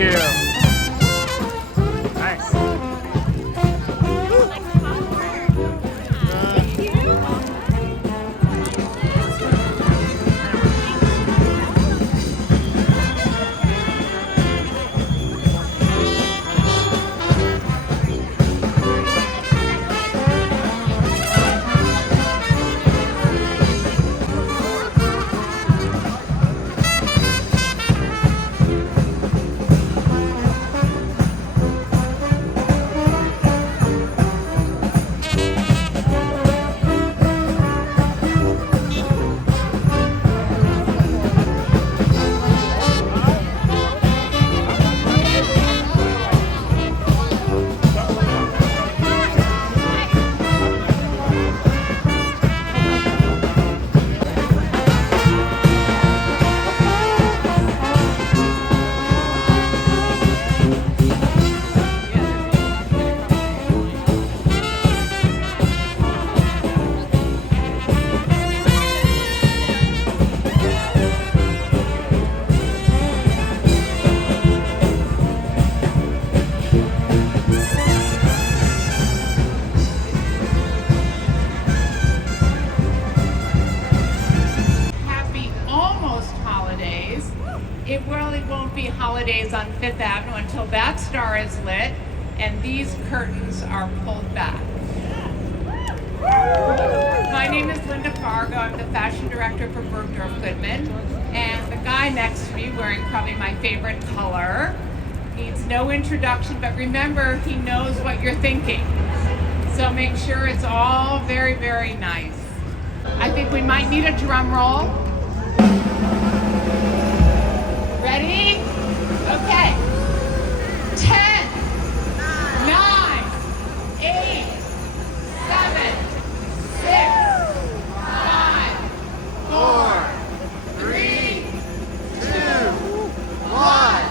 you. Nice. It really won't be holidays on Fifth Avenue until that star is lit and these curtains are pulled back. My name is Linda Fargo. I'm the fashion director for Bergdorf Goodman. And the guy next to me, wearing probably my favorite color, needs no introduction, but remember, he knows what you're thinking. So make sure it's all very, very nice. I think we might need a drum roll. Ready? Okay. 10, 9, 8, 7, 6, 5, 4, 3, 2, 1.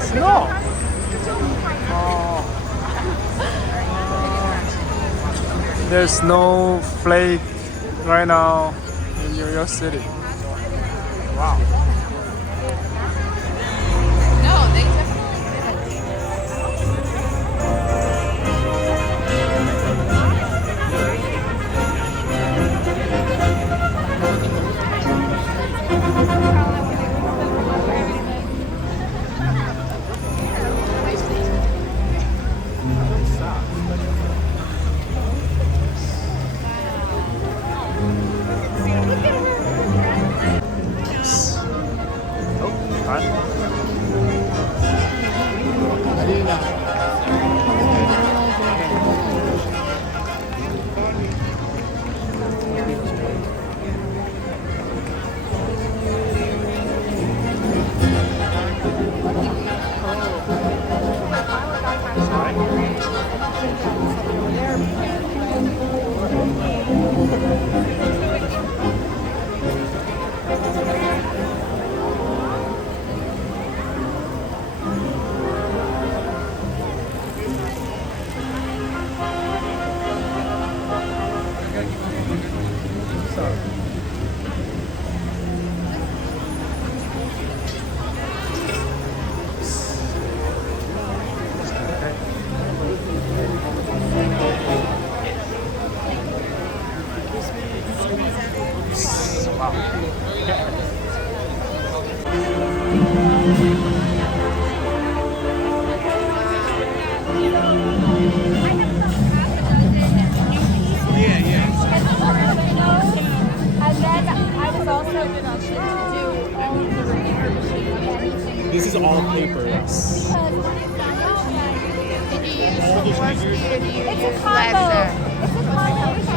Snow. There's Snowflake right now in New York City. Wow. No, they definitely This is all paper, yes. Did you use Swarovski? Did you use leather? It's a combo. It's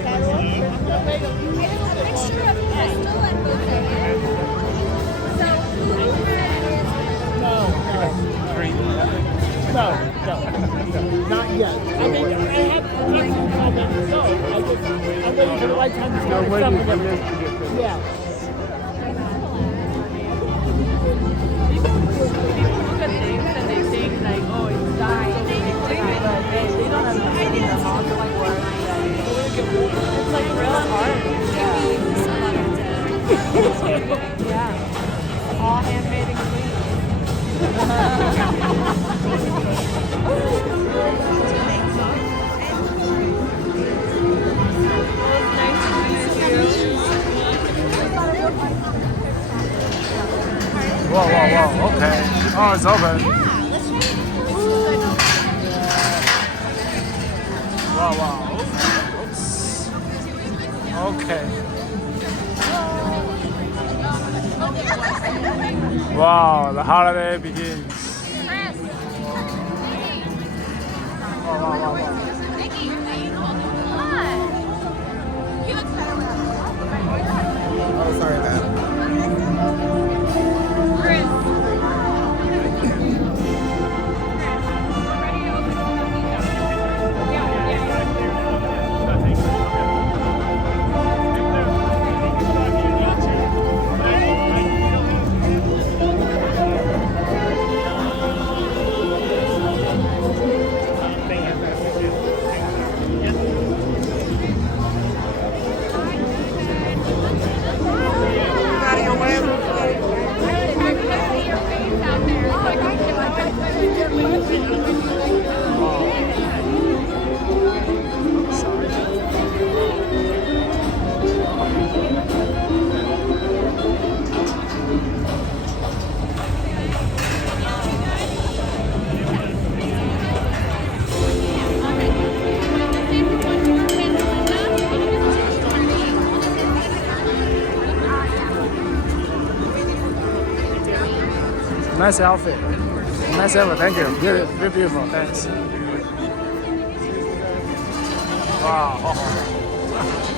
a combo. for the right time to You're start waiting something for every this day. to get finished. Yeah. People look at things and they think like, oh, it's done so quickly, but they don't understand the amount of like work that it's like real art. Yeah. All handmade and clean. Whoa, whoa, whoa. Okay. Oh, it's open. Wow, wow. Oops. Okay. Wow, the holiday begins. Wow, wow, wow, wow. Oh, sorry, man. Nice outfit. Nice outfit. Thank you. Very beautiful. Thanks. Wow.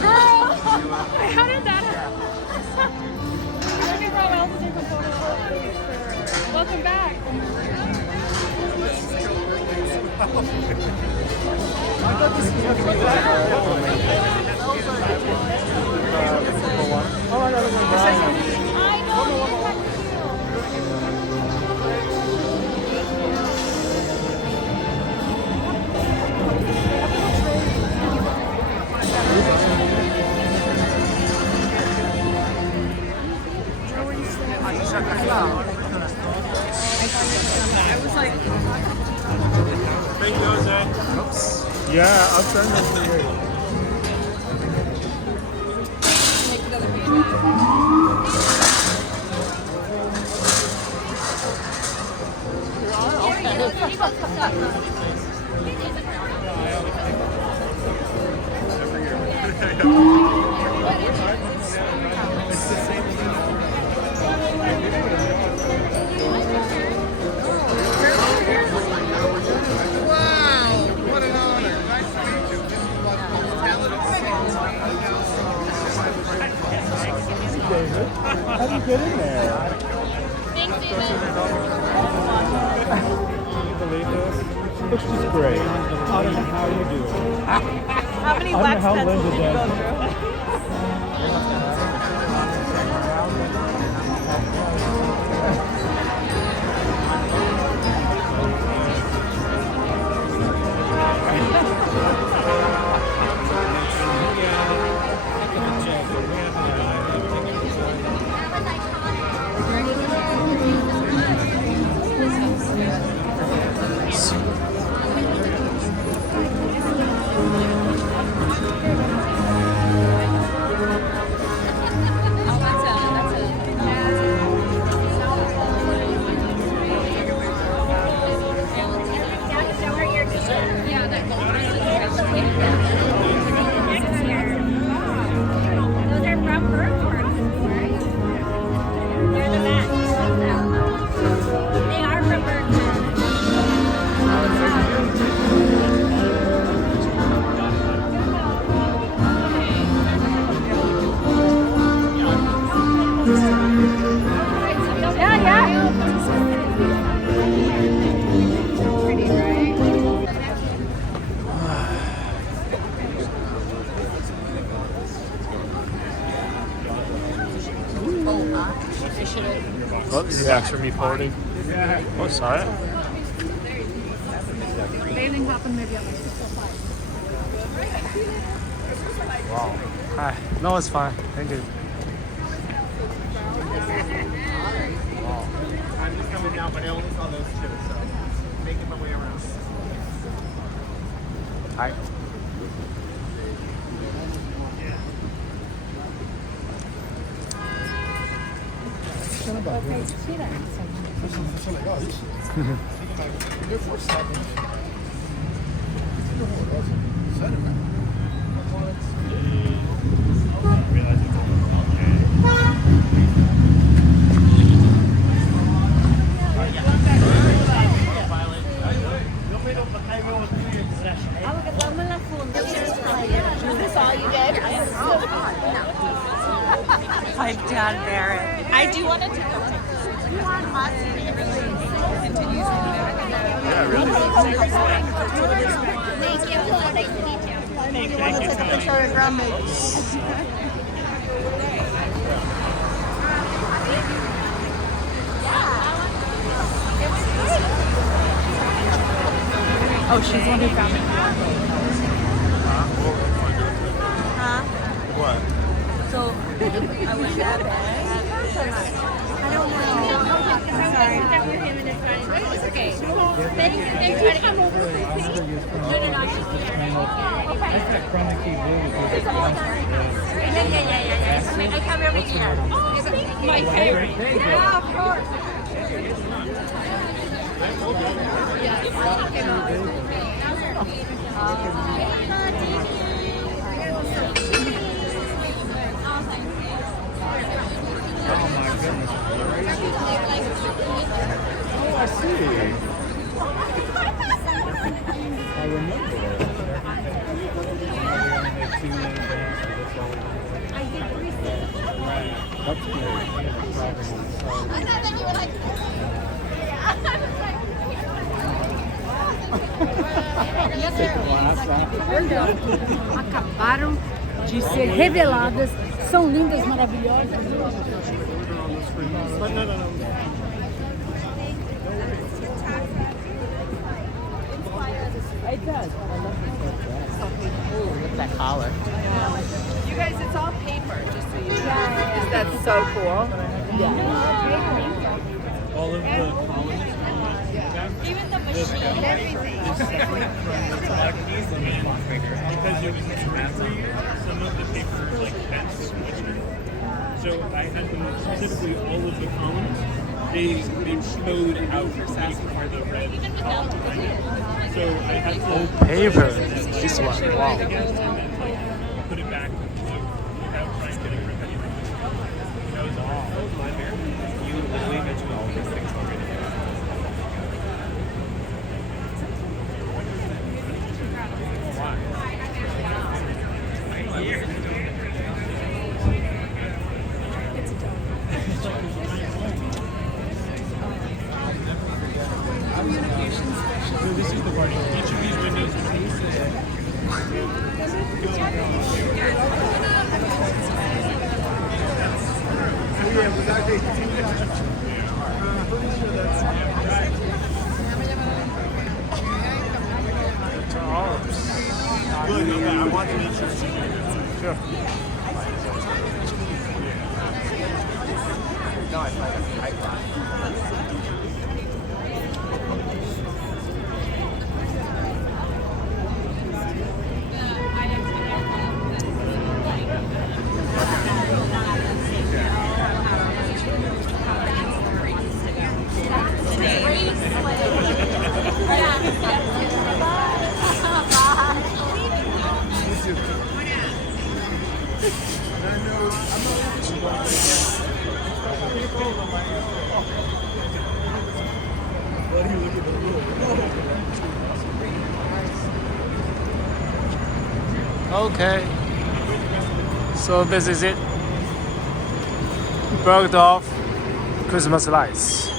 Girl! How did that happen? Welcome back. Oh my God, look at Brian. Oops. Yeah, I'll send this to you. What an honor. Nice to meet you. This is what David, how do you get in there? Thanks, David. Can you believe this? Looks just great. I don't know how you do it. How many I don't wax know how pencils Linda did you go does it. through? appreciate it. Oops, thanks for me forwarding. Oh, sorry. Wow. Hi. No, it's fine. Thank you. I'm just coming down, but I only saw those two, so making my way around. Hi. Pipe down, Barrett. I do want to take a picture. You want us to continue. Yeah, really. Thank you. Want to take a picture of grandma? Oh, she's the one who found it. Huh? What? So, I was that bad. I don't know. I'm sorry. It's okay. They try to come over to see. No, I just That chronic key blue because Yeah. I come every year. Oh, my favorite. Yeah, of course. oh my goodness. Oh, I see. I remember it. That's Acabaram de ser reveladas, são lindas, maravilhosas. It does. Look at that collar. You guys, it's all paper, just so you know. That's so cool. all of the columns. Even the machine, everything. Is separate from the photographies and because it was every year, some of the paper like had switched. So I had them specifically all of the columns. They showed out for the red column behind it. So I had to Paper. This one. Wow. and then put it back without trying to get rid of anything. That was my bear. You literally mentioned all these things already. So this is the part. Each of these windows I want to make sure. Sure. No, it's like a pipeline. Okay. So this is it. Bergdorf Christmas lights.